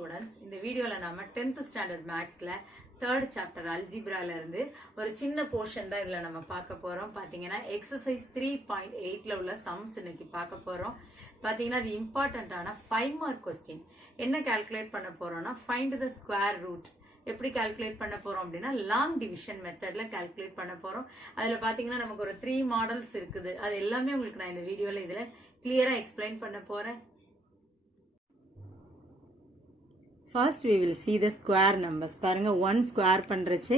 students, இந்த வீடியோல நாம 10th standard mathsல 3rd chapter algebraல இருந்து ஒரு சின்ன portion தான் இதுல நம்ம பார்க்க போறோம். பாத்தீங்கன்னா exercise 3.8ல உள்ள sums இன்னைக்கு பார்க்க போறோம். பாத்தீங்கன்னா இது இம்பார்ட்டன்ட்டான 5 mark question. என்ன கால்குலேட் பண்ண போறோம்னா find the square root. எப்படி கால்குலேட் பண்ண போறோம் அப்படின்னா லாங் டிவிஷன் மெத்தட்ல கால்குலேட் பண்ண போறோம். அதுல பாத்தீங்கன்னா நமக்கு ஒரு 3 மாடல்ஸ் இருக்குது. அது எல்லாமே உங்களுக்கு நான் இந்த வீடியோல இதுல கிளியரா எக்ஸ்பிளைன் பண்ண போறேன். First we will see the square numbers. பாருங்க 1 square பண்றச்சு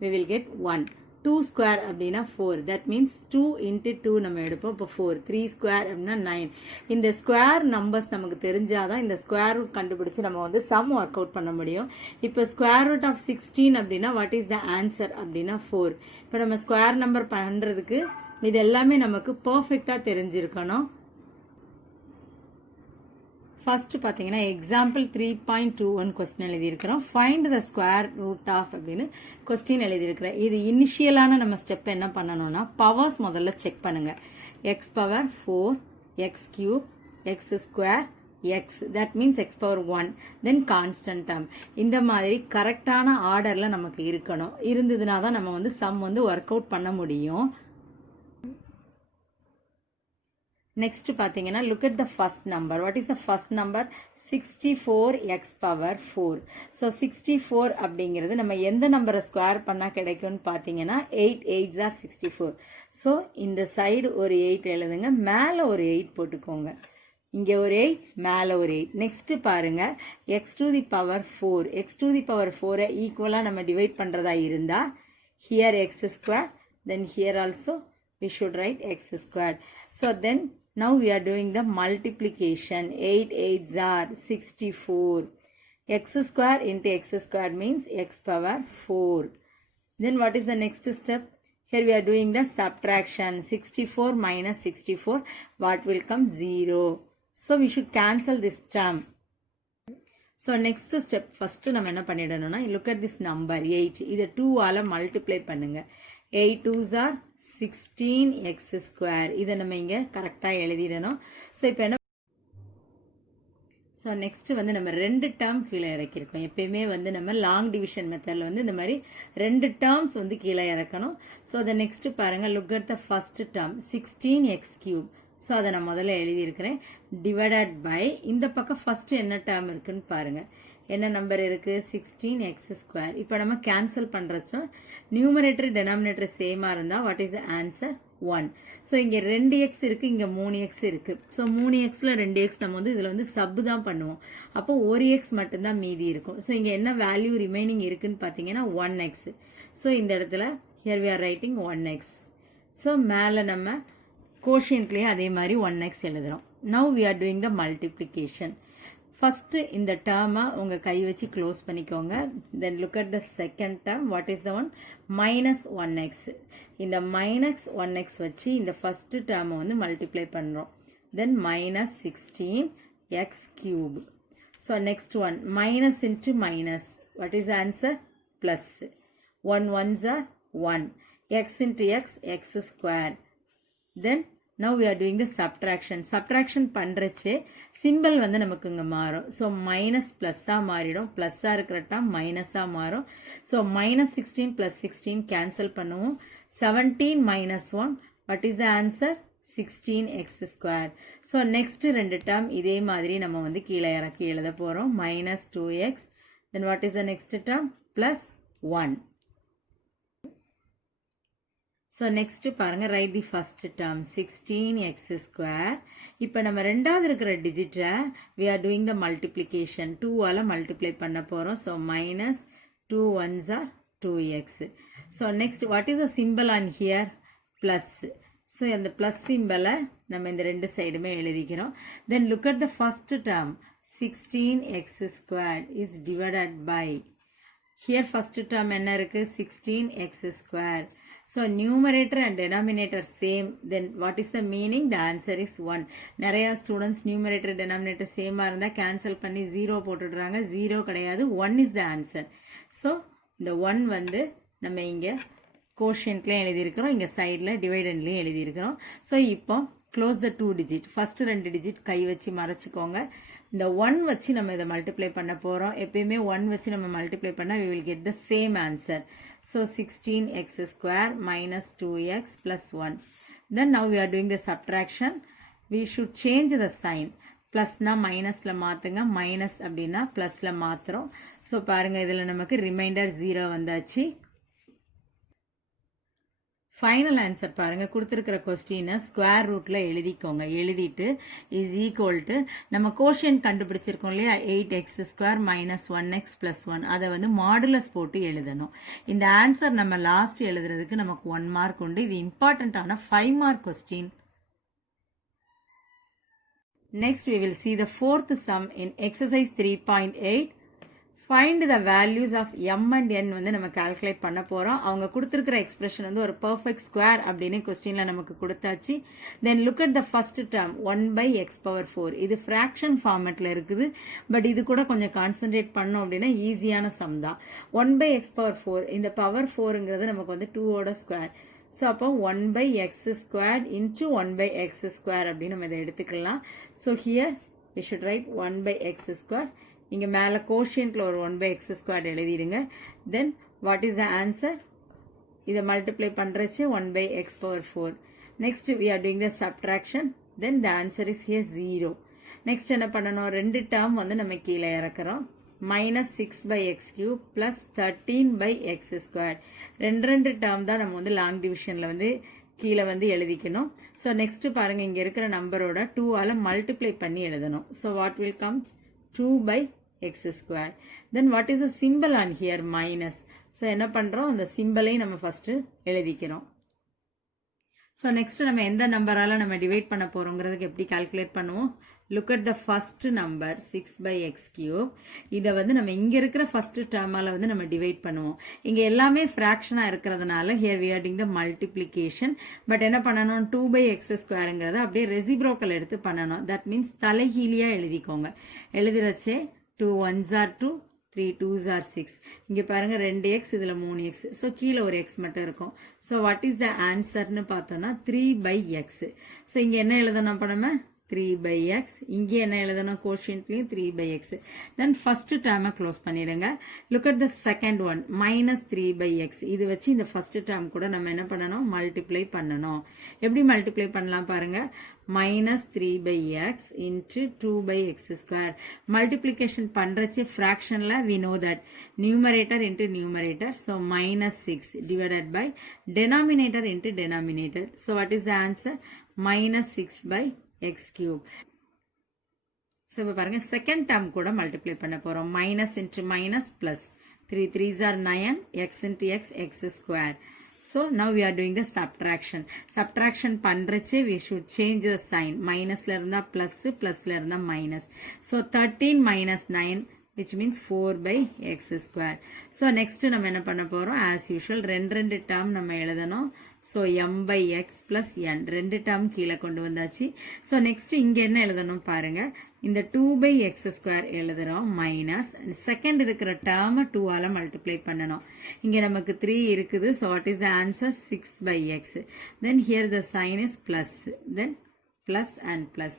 we will get 1. 2 square அப்படின்னா 4. That means 2 into 2 நம்ம எடுப்போம். இப்போ 4. 3 square அப்படின்னா 9. இந்த square numbers நமக்கு தெரிஞ்சாதான் இந்த square root கண்டுபிடிச்சு நம்ம வந்து sum work out பண்ண முடியும். இப்போ square root of 16 அப்படின்னா what is the answer அப்படின்னா 4. இப்போ நம்ம square number பண்றதுக்கு இது எல்லாமே நமக்கு perfectா தெரிஞ்சிருக்கணும். ஃபர்ஸ்ட் பாத்தீங்கன்னா எக்ஸாம்பிள் 3.21 கொஸ்டின் எழுதியிருக்கிறோம். Find the square root of அப்படின்னு கொஸ்டின் எழுதியிருக்கிறேன். இது இனிஷியலான நம்ம ஸ்டெப் என்ன பண்ணணும்னா பவர்ஸ் முதல்ல செக் பண்ணுங்க. X power 4, X cube, X square, X that means X power 1, then constant term. இந்த மாதிரி கரெக்டான ஆர்டர்ல நமக்கு இருக்கணும். இருந்ததுனா தான் நம்ம வந்து சம் வந்து ஒர்க் அவுட் பண்ண முடியும். Next பாத்தீங்கன்னா look at the first number. What is the first number? 64x power 4. So 64 அப்படிங்கிறது நம்ம எந்த நம்பரை ஸ்கொயர் பண்ணா கிடைக்கும்னு பாத்தீங்கன்னா 8 8s are 64. So இந்த சைடு ஒரு 8 எழுதுங்க, மேல ஒரு 8 போட்டுக்கோங்க. இங்க ஒரு 8, மேல ஒரு 8. நெக்ஸ்ட் பாருங்க x to the power 4. x to the power 4 ஈக்குவலா நம்ம டிவைட் பண்றதா இருந்தா here x square, then here also we should write x squared. So then now we are doing the multiplication. 8 8s are 64. X square into x square means x power 4. Then what is the next step? Here we are doing the subtraction. 64 minus 64. What will come? 0. So we should cancel this term. So next step first நம்ம என்ன பண்ணிடணும்னா look at this number 8. இதை 2 ஆல multiply பண்ணுங்க. 8 2s are 16x square. இதை நம்ம இங்க கரெக்டா எழுதிடணும். So இப்போ என்ன So next வந்து நம்ம ரெண்டு டேர்ம் கீழே இறக்கிருக்கோம். எப்பயுமே வந்து நம்ம லாங் டிவிஷன் மெத்தட்ல வந்து இந்த மாதிரி ரெண்டு டேர்ம்ஸ் வந்து கீழே இறக்கணும். So the next பாருங்க look at the first term 16x cube. So அதை நான் முதல்ல எழுதி இருக்கிறேன். divided by இந்த பக்கம் first என்ன டேர்ம் இருக்குன்னு பாருங்க. என்ன நம்பர் இருக்கு? 16x square. இப்போ நம்ம கேன்சல் பண்றச்சோ நியூமரேட்டர் டினாமினேட்டர் சேமா இருந்தா what is the answer? 1. So இங்க 2x இருக்கு, இங்க 3x இருக்கு. So 3xல 2x நம்ம வந்து இதுல வந்து சப் தான் பண்ணுவோம். அப்போ 1x மட்டும்தான் மீதி இருக்கும். So இங்க என்ன வேல்யூ ரிமைனிங் இருக்குன்னு பாத்தீங்கன்னா 1x. So இந்த இடத்துல here we are writing 1x. So மேல நம்ம கோஷியன்ட்லயே அதே மாதிரி 1x எழுதுறோம். Now we are doing the multiplication. First இந்த term உங்க கை வச்சு க்ளோஸ் பண்ணிக்கோங்க. Then look at the second term. What is the one? Minus 1x. இந்த minus 1x வச்சு இந்த first term வந்து multiply பண்றோம். Then minus 16x cube. So next one minus into minus. What is the answer? Plus. 1 1s are 1. X into x, x square. Then now we are doing the subtraction. Subtraction பண்றச்சு symbol வந்து நமக்கு இங்க மாறும். So minus plus மாறிடும். plus இருக்கிற term minus மாறும். So minus 16 plus 16 cancel பண்ணுவோம். 17 minus 1. What is the answer? 16x square. So next ரெண்டு term இதே மாதிரி நம்ம வந்து கீழே இறக்கி எழுத போறோம். minus 2x. Then what is the next term? Plus 1. So next பாருங்க write the first term 16x square. இப்போ நம்ம ரெண்டாவது இருக்கிற டிஜிட்டை we are doing the multiplication. 2 ஆல multiply பண்ண போறோம். So minus 2 1s are 2x. So next what is the symbol on here? Plus. So அந்த plus symbol நம்ம இந்த ரெண்டு சைடுமே எழுதிக்கிறோம். Then look at the first term 16x squared is divided by. Here first term என்ன இருக்கு? 16x square. So numerator and denominator same. Then what is the meaning? The answer is 1. நிறைய students numerator denominator same இருந்தா cancel பண்ணி 0 போட்டுடுறாங்க. 0 கிடையாது. 1 is the answer. So the 1 வந்து நம்ம இங்க கோஷியன்ட்லேயும் எழுதியிருக்கிறோம், இங்கே சைடில் டிவைடண்ட்லேயும் எழுதியிருக்கிறோம். ஸோ இப்போ close the 2 digit, first 2 digit கை வச்சு மறைச்சிக்கோங்க. இந்த 1 வச்சு நம்ம இதை மல்டிப்ளை பண்ண போகிறோம். எப்பயுமே 1 வச்சு நம்ம மல்டிப்ளை பண்ணால் we will get the same answer. So 16x square minus 2x plus 1. Then now we are doing the subtraction. We should change the sign. ப்ளஸ்னா மைனஸில் மாற்றுங்க, மைனஸ் அப்படின்னா ப்ளஸில் மாற்றுறோம். ஸோ பாருங்கள், இதில் நமக்கு ரிமைண்டர் 0 வந்தாச்சு. ஃபைனல் ஆன்சர் பாருங்கள், கொடுத்துருக்கிற கொஸ்டினை ஸ்கொயர் ரூட்டில் எழுதிக்கோங்க. எழுதிட்டு இஸ் ஈக்குவல் டு நம்ம கோஷியன்ட் கண்டுபிடிச்சிருக்கோம் இல்லையா, 8x square minus 1x plus 1, அதை வந்து மாடுலஸ் போட்டு எழுதணும். இந்த ஆன்சர் நம்ம லாஸ்ட் எழுதுறதுக்கு நமக்கு 1 மார்க் உண்டு. இது இம்பார்ட்டண்ட்டான 5 mark question. Next we will see the fourth sum in exercise 3.8. Find the values of m and n வந்து நம்ம calculate பண்ண போறோம். அவங்க கொடுத்திருக்கிற எக்ஸ்பிரஷன் வந்து ஒரு perfect square அப்படின்னு கொஸ்டின்ல நமக்கு கொடுத்தாச்சு. Then look at the first term 1 by x power 4. இது fraction formatல இருக்குது. பட் இது கூட கொஞ்சம் கான்சென்ட்ரேட் பண்ணோம் அப்படின்னா ஈஸியான சம் தான். 1 by x power 4, இந்த பவர் 4ங்கிறது நமக்கு வந்து 2 ஓட ஸ்கொயர். ஸோ அப்போ 1 by x squared into 1 by x square அப்படின்னு நம்ம இதை எடுத்துக்கலாம். So here we should write 1 by x squared. இங்கே மேலே கோஷியன்ட்ல ஒரு 1 by x squared எழுதிடுங்க. Then what is the answer? இதை மல்டிப்ளை பண்ணுறச்சு 1 by x power 4. Next we are doing the subtraction. Then the answer is here 0. Next என்ன பண்ணணும்? 2 term வந்து நம்ம கீழே இறக்குறோம். minus 6 by x cube plus 13 by x squared. ரெண்டு term தான் நம்ம வந்து லாங் டிவிஷனில் வந்து கீழே வந்து எழுதிக்கணும். ஸோ நெக்ஸ்ட் பாருங்க, இங்கே இருக்கிற நம்பரோட 2ஆல் மல்டிப்ளை பண்ணி எழுதணும். So what will come? 2 by x squared. Then what is the symbol on here? minus. So என்ன பண்ணுறோம்? அந்த சிம்பிளையும் நம்ம ஃபஸ்ட்டு எழுதிக்கிறோம். ஸோ நெக்ஸ்ட் நம்ம எந்த நம்பரால் நம்ம டிவைட் பண்ண போகிறோங்கிறதுக்கு எப்படி கால்குலேட் பண்ணுவோம்? look at the first number 6 by x cube. இதை வந்து நம்ம இங்கே இருக்கிற ஃபர்ஸ்ட் டேர்மால் வந்து நம்ம டிவைட் பண்ணுவோம். இங்கே எல்லாமே ஃப்ராக்ஷனாக இருக்கிறதுனால here we are doing the multiplication. But என்ன பண்ணணும்? 2 by x ஸ்கொயருங்கிறத அப்படியே ரெசிப்ரோக்கல் எடுத்து பண்ணணும். தட் மீன்ஸ் தலைகீழியாக எழுதிக்கோங்க. எழுதுறச்சே 2 1s are 2, 3 2s are 6. இங்கே பாருங்க 2x, இதில் 3x. ஸோ கீழே ஒரு x மட்டும் இருக்கும். ஸோ வாட் இஸ் த ஆன்சர்னு பார்த்தோன்னா 3 by x. ஸோ இங்கே என்ன எழுதணும்? அப்போ நம்ம 3 by x. இங்கே என்ன எழுதணும்? கோஷியன்ட்லையும் 3 by x. தென் ஃபர்ஸ்ட் டேர்மை க்ளோஸ் பண்ணிடுங்க. Look at the second one minus 3 by x. இது வச்சு இந்த ஃபர்ஸ்ட் டேர்ம் கூட நம்ம என்ன பண்ணணும்? மல்டிப்ளை பண்ணணும். எப்படி மல்டிப்ளை பண்ணலாம் பாருங்க. minus 3 by x into 2 by x square. Multiplication பண்ணுறச்சு ஃப்ராக்ஷனில் we know that numerator into numerator. So minus 6 divided by denominator into denominator. So what is the answer? minus 6 by x cube. So இப்போ பாருங்க, second term கூட multiply பண்ண போகிறோம். Minus into minus plus 3 3s are 9, x into x, x square. So now we are doing the subtraction. Subtraction பண்றச்சே we should change the sign. மைனஸ்ல இருந்தா plus, ப்ளஸ்ல இருந்தா minus. So 13 minus 9 which means 4 by x square. So next நம்ம என்ன பண்ண போறோம்? as usual ரெண்டு term நம்ம எழுதணும். So m by x plus n ரெண்டு டேர்ம் கீழே கொண்டு வந்தாச்சு. So next இங்க என்ன எழுதணும் பாருங்க. இந்த 2 by x square எழுதுறோம் மைனஸ் செகண்ட் இருக்கிற டேர்ம் 2ஆல மல்டிப்ளை பண்ணணும். இங்க நமக்கு 3 இருக்குது. So what is the answer? 6 by x. Then here the sign is plus. Then plus and plus.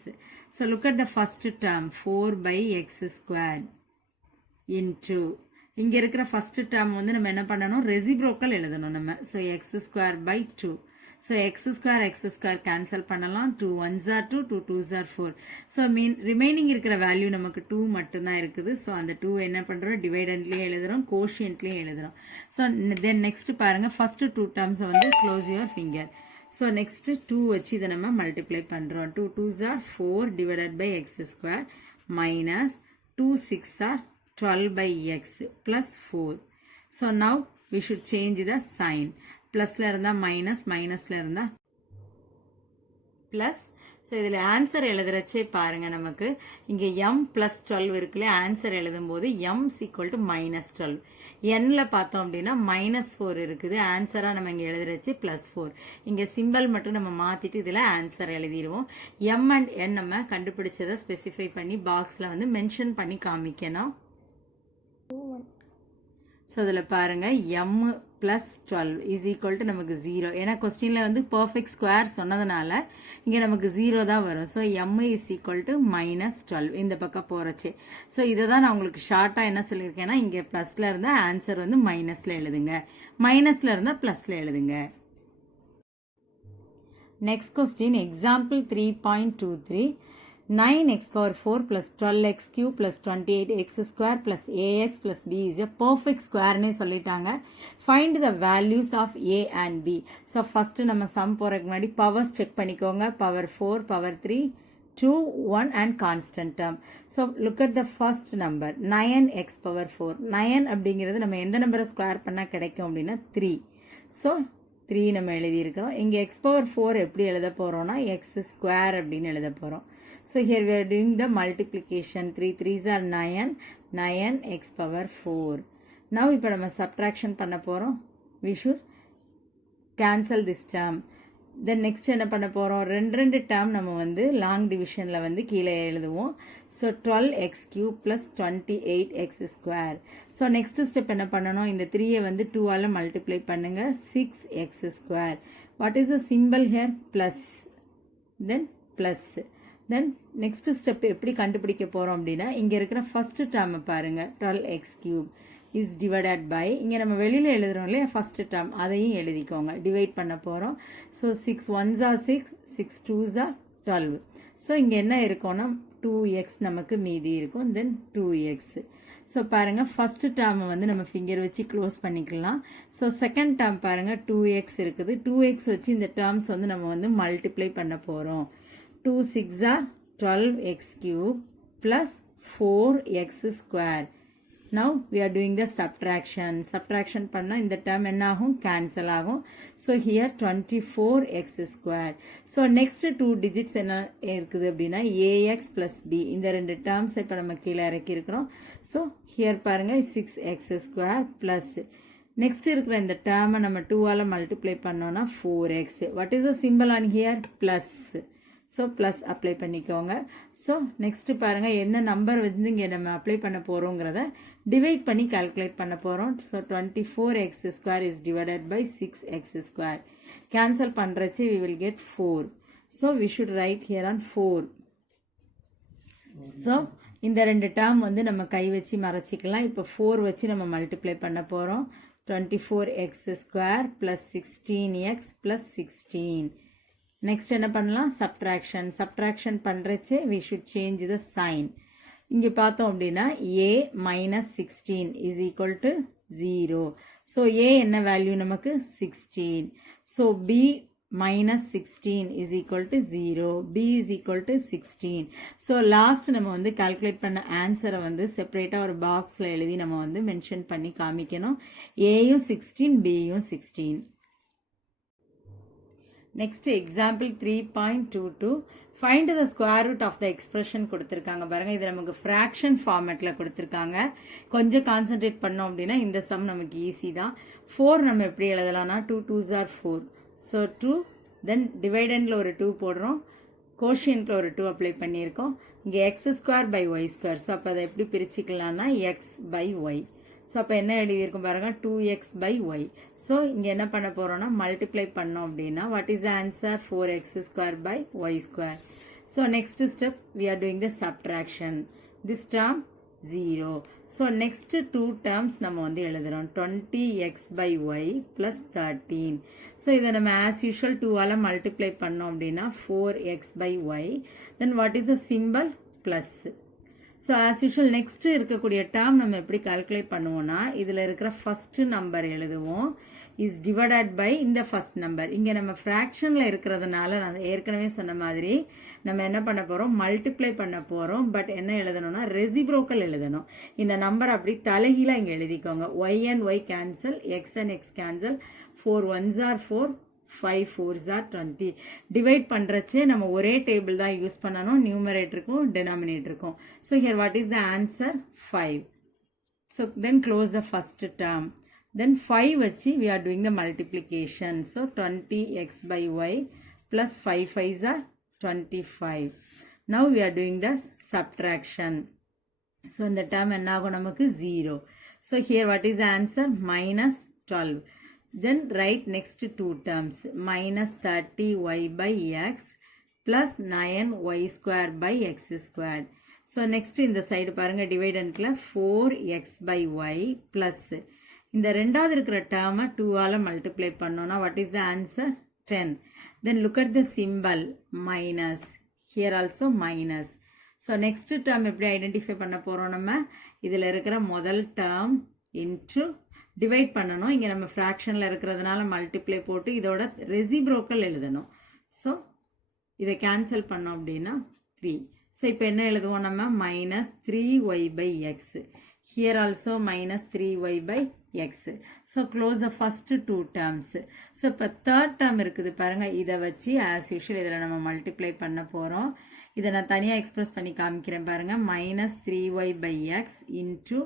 So look at the first term 4 by x squared into இங்க இருக்கிற first term வந்து நம்ம என்ன பண்ணணும்? ரெசிப்ரோக்கல் எழுதணும் நம்ம. So x square by 2. So x square cancel பண்ணலாம். 2 1s are 2, 2 2s are 4. So remaining இருக்கிற வேல்யூ நமக்கு 2 மட்டும்தான் இருக்குது. ஸோ அந்த 2 என்ன பண்ணுறோம்? டிவைடண்ட்லேயும் எழுதுறோம், கோஷியன்ட்லேயும் எழுதுறோம். ஸோ தென் நெக்ஸ்ட் பாருங்க, ஃபர்ஸ்ட் 2 டேர்ம்ஸை வந்து close your finger. So next 2 வச்சு இதை நம்ம மல்டிப்ளை பண்ணுறோம். 2 2s are 4 divided by x square minus 2 6 are 12 by x plus 4. So now we should change the sign. Plusல இருந்தா minus, minusல இருந்தா plus. So இதில் answer எழுதுறச்சே பாருங்க, நமக்கு இங்கே m plus 12 இருக்குல்ல, ஆன்சர் எழுதும் போது m is equal to minus 12. nல பார்த்தோம் அப்படின்னா minus 4 இருக்குது. ஆன்சரா நம்ம இங்கே எழுதுறச்சு plus 4. இங்கே சிம்பிள் மட்டும் நம்ம மாத்திட்டு இதில் ஆன்சர் எழுதிடுவோம். m and n நம்ம கண்டுபிடிச்சதை ஸ்பெசிஃபை பண்ணி பாக்ஸில் வந்து மென்ஷன் பண்ணி காமிக்கணும். ஸோ அதில் பாருங்கள் m + 12 இஸ் ஈக்குவல் டு நமக்கு 0. ஏன்னா கொஸ்டினில் வந்து பர்ஃபெக்ட் ஸ்கொயர் சொன்னதுனால இங்கே நமக்கு 0 தான் வரும். So m is equal to -12 இந்த பக்கம் போகிறச்சு. ஸோ இதை தான் நான் உங்களுக்கு ஷார்ட்டாக என்ன சொல்லியிருக்கேன்னா இங்கே ப்ளஸில் இருந்தால் ஆன்சர் வந்து மைனஸில் எழுதுங்க, மைனஸில் இருந்தால் ப்ளஸில் எழுதுங்க. Next question, example 3.23. 9x power 4 plus 12x cube plus 28x square plus ax plus b is a perfect square னே சொல்லிட்டாங்க. Find the values of a and b. So first நம்ம sum போறதுக்கு முன்னாடி powers check பண்ணிக்கோங்க. power 4, power 3, 2, 1 and constant term. So look at the first number 9x power 4. 9 அப்படிங்கிறது நம்ம எந்த நம்பரை ஸ்கொயர் பண்ணால் கிடைக்கும் அப்படின்னா 3. So 3 நம்ம எழுதியிருக்கிறோம். இங்கே x power 4 எப்படி எழுத போகிறோம்னா x ஸ்கொயர் அப்படின்னு எழுத போகிறோம். So here we are doing the multiplication. 3 3s are 9, 9x power 4. now இப்போ நம்ம subtraction பண்ண போகிறோம். we should cancel this term. then next என்ன பண்ண போகிறோம், ரெண்டு டேர்ம் நம்ம வந்து லாங் டிவிஷனில் வந்து கீழே எழுதுவோம். So 12x cube plus 28x square. So next step என்ன பண்ணணும், இந்த 3யை வந்து 2ஆல் மல்டிப்ளை பண்ணுங்க, 6x square. What is the simple here, plus, then plus. Then next step எப்படி கண்டுபிடிக்க போகிறோம் அப்படின்னா இங்கே இருக்கிற ஃபர்ஸ்ட் டேர்மை பாருங்கள், 12x cube is divided by, இங்கே நம்ம வெளியில் எழுதுகிறோம் இல்லையா ஃபஸ்ட் டேர்ம், அதையும் எழுதிக்கோங்க, டிவைட் பண்ண போகிறோம். So 6 1s are 6, 6 2s are 12. So இங்கே என்ன இருக்கும்னா 2x நமக்கு மீதி இருக்கும், தென் 2x. ஸோ பாருங்கள் ஃபஸ்ட்டு டேர்மை வந்து நம்ம ஃபிங்கர் வச்சு க்ளோஸ் பண்ணிக்கலாம். ஸோ செகண்ட் டேர்ம் பாருங்கள் 2x இருக்குது, 2x வச்சு இந்த டேர்ம்ஸ் வந்து நம்ம வந்து மல்டிப்ளை பண்ண போகிறோம். 2 6 are 12x cube plus 4x square. Now we are doing the subtraction. Subtraction பண்ணா இந்த term என்ன ஆகும், cancel ஆகும். So here 24x square. So next 2 digits என்ன இருக்குது அப்படின்னா ax plus b. இந்த ரெண்டு terms இப்போ நம்ம கீழே இறக்கி இருக்கிறோம். So here பாருங்க 6x square plus next இருக்கிற இந்த term நம்ம 2ஆல் multiply பண்ணோம்னா 4x. What is the symbol on here, plus. So plus apply பண்ணிக்கோங்க. ஸோ நெக்ஸ்ட்டு பாருங்கள் என்ன நம்பர் வந்து இங்கே நம்ம அப்ளை பண்ண போகிறோங்கிறத டிவைட் பண்ணி கால்குலேட் பண்ண போகிறோம். So 24x square is divided by 6x square. Cancel பண்ணுறச்சு we will get 4. So we should write here on 4. So இந்த ரெண்டு டேர்ம் வந்து நம்ம கை வச்சு மறைச்சிக்கலாம். இப்போ 4 வச்சு நம்ம மல்டிப்ளை பண்ண போகிறோம். 24x square plus 16x plus 16. Next என்ன பண்ணலாம், சப்ட்ராக்ஷன். சப்ட்ராக்ஷன் பண்ணுறச்சே we should change the sign. இங்கே பார்த்தோம் அப்படின்னா a minus 16 is equal to 0. So a என்ன வேல்யூ நமக்கு 16. So b minus 16 is equal to 0. b is equal to 16. So last நம்ம வந்து கால்குலேட் பண்ண ஆன்சரை வந்து செப்பரேட்டாக ஒரு பாக்ஸில் எழுதி நம்ம வந்து மென்ஷன் பண்ணி காமிக்கணும். ஏயும் 16, பியும் 16. Next example 3.22. Find the square root of the expression கொடுத்துருக்காங்க பாருங்க. இது நமக்கு ஃப்ராக்ஷன் ஃபார்மேட்டில் கொடுத்துருக்காங்க. கொஞ்சம் கான்சென்ட்ரேட் பண்ணோம் அப்படின்னா இந்த சம் நமக்கு ஈஸி தான். 4 நம்ம எப்படி எழுதலாம்னா 2 2s are 4. ஸோ 2, தென் டிவைடண்டில் ஒரு 2 போடுறோம், கோஷியன்ட்டில் ஒரு 2 அப்ளை பண்ணியிருக்கோம். இங்கே x square by y square. So அப்போ அதை எப்படி பிரிச்சுக்கலாம்னா x பை ஒய். ஸோ அப்போ என்ன எழுதியிருக்கும் பாருங்கள், 2x by y. ஸோ இங்கே என்ன பண்ண போகிறோம்னா மல்டிப்ளை பண்ணோம் அப்படின்னா what is the answer, 4x square by y square. So next step we are doing the subtraction. this term 0. So next 2 terms நம்ம வந்து எழுதுகிறோம், 20x by y plus 13. So இதை நம்ம ஆஸ் யூஷுவல் 2ஆல் மல்டிப்ளை பண்ணோம் அப்படின்னா 4x by y. Then what is the simple, plus. So as usual next இருக்கக்கூடிய term நம்ம எப்படி கால்குலேட் பண்ணுவோம்னா இதில் இருக்கிற ஃபஸ்ட்டு நம்பர் எழுதுவோம், இஸ் டிவைடட் பை இந்த ஃபஸ்ட் நம்பர். இங்கே நம்ம ஃப்ராக்ஷனில் இருக்கிறதுனால நான் ஏற்கனவே சொன்ன மாதிரி நம்ம என்ன பண்ண போகிறோம், மல்டிப்ளை பண்ண போகிறோம். பட் என்ன எழுதணும்னா ரெசிப்ரோக்கல் எழுதணும். இந்த நம்பர் அப்படி தலைகீழாக இங்கே எழுதிக்கோங்க. Y and Y cancel, X and X cancel, 4 1s are 4, 5 4s are 20. Divide பண்ணுறச்சே நம்ம ஒரே டேபிள் தான் யூஸ் பண்ணணும், நியூமரேட்டருக்கும் டினாமினேட்டருக்கும். So here what is the answer, 5. So then close the first term. தென் 5 வச்சு we are doing the multiplication. So 20x by y plus 5 5s are 25. Now we are doing the subtraction. So இந்த term என்ன ஆகும் நமக்கு 0. So here what is the answer? Minus 12. Then write next two terms. Minus 30y by x plus 9y square by x squared. So next in the side பாருங்க dividendல 4x by y plus இந்த ரெண்டாவது இருக்கிற term 2 ஆல multiply பண்ணோம்னா what is the answer? 10. Then look at the symbol minus. Here also minus. So next term எப்படி identify பண்ண போறோம் நம்ம? இதில் இருக்கிற முதல் term into divide பண்ணணும். இங்கே நம்ம fractionல இருக்கிறதுனால multiply போட்டு இதோட reciprocal எழுதணும். So இதை cancel பண்ணோம் அப்படின்னா 3. So இப்போ என்ன எழுதுவோம் நம்ம? minus 3y by x. Here also minus 3y by x. So close the first two terms. So இப்போ third term இருக்குது பாருங்க. இதை வச்சு as usual இதில் நம்ம multiply பண்ண போகிறோம். இதை நான் தனியாக எக்ஸ்பிரஸ் பண்ணி காமிக்கிறேன் பாருங்க. minus 3y by x into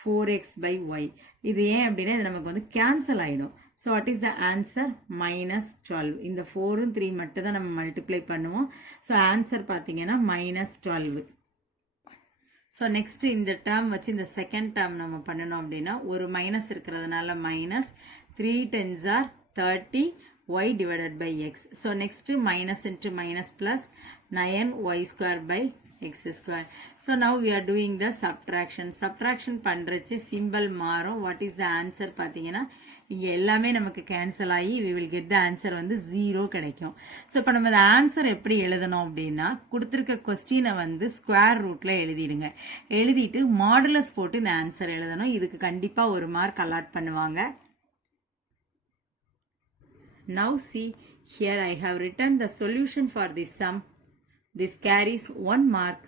4x by y. இது ஏன் அப்படின்னா இது நமக்கு வந்து கேன்சல் ஆகிடும். So what is the answer? minus 12. இந்த 4 3 மட்டும் தான் நம்ம மல்டிப்ளை பண்ணுவோம். ஸோ ஆன்சர் பார்த்தீங்கன்னா minus 12. ஸோ நெக்ஸ்ட் இந்த டேர்ம் வச்சு இந்த செகண்ட் டேர்ம் நம்ம பண்ணணும் அப்படின்னா ஒரு மைனஸ் இருக்கிறதுனால minus 3 10s are 30 y divided by x. So next minus into minus plus 9y square by x square. So now we are doing the subtraction. Subtraction பண்றச்சு symbol மாறும். What is the answer பார்த்தீங்கன்னா இங்க எல்லாமே நமக்கு cancel ஆகி we will get the answer வந்து 0 கிடைக்கும். So இப்போ நம்ம இந்த ஆன்சர் எப்படி எழுதணும் அப்படின்னா கொடுத்துருக்க கொஸ்டினை வந்து ஸ்கொயர் ரூட்ல எழுதிடுங்க. எழுதிட்டு மாடுலஸ் போட்டு இந்த ஆன்சர் எழுதணும். இதுக்கு கண்டிப்பாக ஒரு மார்க் அலாட் பண்ணுவாங்க. Now see, here I have written the solution for this sum. This carries 1 mark.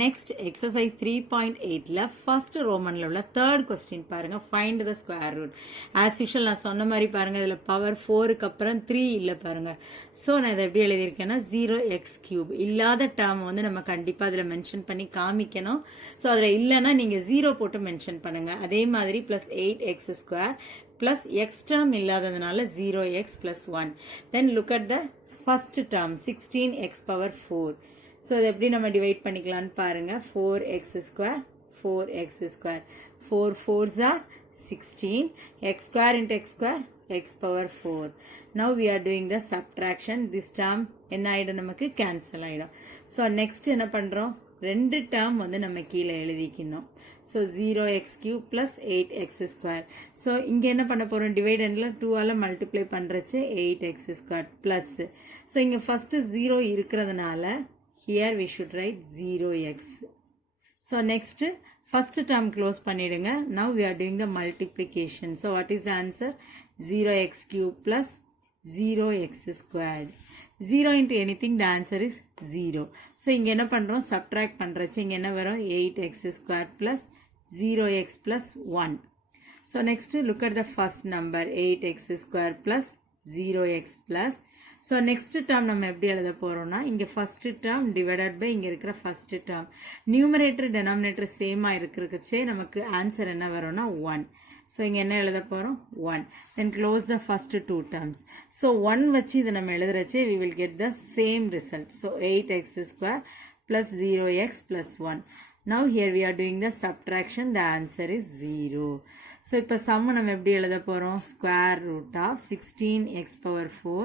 Next, exercise 3.8 first Roman level third question பாருங்க, find the square root. As usual நான் சொன்ன மாதிரி பாருங்க, இதில் power 4க்கு அப்புறம் 3 இல்லை பாருங்க. ஸோ நான் இதை எப்படி எழுதியிருக்கேன்னா 0x cube இல்லாத டேர்ம் வந்து நம்ம கண்டிப்பாக அதில் மென்ஷன் பண்ணி காமிக்கணும். ஸோ அதில் இல்லைன்னா நீங்கள் 0 போட்டு மென்ஷன் பண்ணுங்க. அதே மாதிரி plus 8x square plus x term இல்லாததுனால 0x plus 1. Then look at the first term 16x power 4. So இதை எப்படி நம்ம டிவைட் பண்ணிக்கலாம்னு பாருங்க. 4x square 4x square 4 4s are 16 x square into x square x power 4. Now we are doing the subtraction. This term என்ன ஆயிடும்? நமக்கு cancel ஆயிடும். So next என்ன பண்றோம்? ரெண்டு டேர்ம் வந்து நம்ம கீழே எழுதிக்கணும். So 0x cube plus 8x square. So இங்கே என்ன பண்ண போகிறோம்? டிவைடண்டில் 2ஆல் மல்டிப்ளை பண்ணுறச்சு 8x square ப்ளஸ். ஸோ இங்கே ஃபஸ்ட்டு 0 இருக்கிறதுனால here we should write 0x. So next first term close பண்ணிடுங்க. Now we are doing the multiplication. So what is the answer? 0x cube plus 0x squared. 0 into anything, the answer is 0. So இங்க என்ன பண்றோம்? subtract பண்றச்சு இங்க என்ன வரும்? 8x squared plus 0x plus 1. So next look at the first number 8x squared plus 0x plus. So next term நம்ம எப்படி எழுத போறோம்னா இங்க first term divided by இங்க இருக்கிற first term. numerator denominator சேமா இருக்கிறதுச்சே நமக்கு ஆன்சர் என்ன வரும்னா 1. So இங்க என்ன எழுத போறோம்? 1. Then close the first two terms. So 1 வச்சு இதை நம்ம எழுதுறச்சே we will get the same result. So 8x square plus 0x plus 1. Now here we are doing the subtraction. The answer is 0. So இப்போ sum நம்ம எப்படி எழுத போறோம்? square root of 16x power 4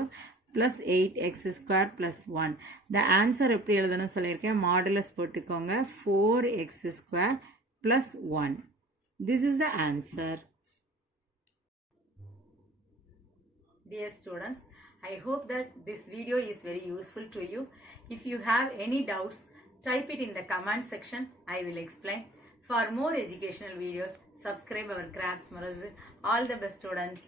plus 8x square plus 1. The answer எப்படி எழுதணும் சொல்லியிருக்கேன்? Modulus போட்டுக்கோங்க. 4x square plus 1. This is the answer. Dear students, I hope that this video is very useful to you. If you have any doubts, type it in the comment section. I will explain. For more educational videos, subscribe our Crafts Marazu. All the best students.